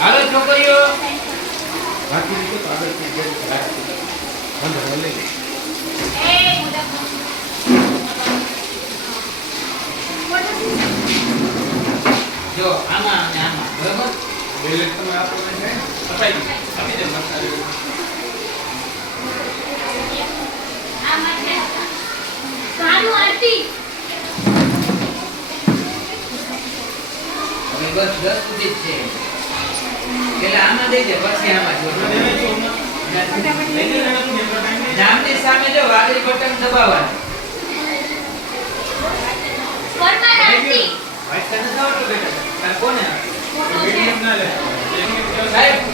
હાલો છોકરીઓ. જો, આમાં અને આમાં, બરાબર? બે લેખ તમે આપો ને અપાઈ આપી દે આમાં સારું આરતી. હવે બસ દસ સુધી જ છે. એટલે આમાં દઈ દે પછી આમાં જો નામની સામે જો વાદળી બટન દબાવવાનું. કોને સાહેબ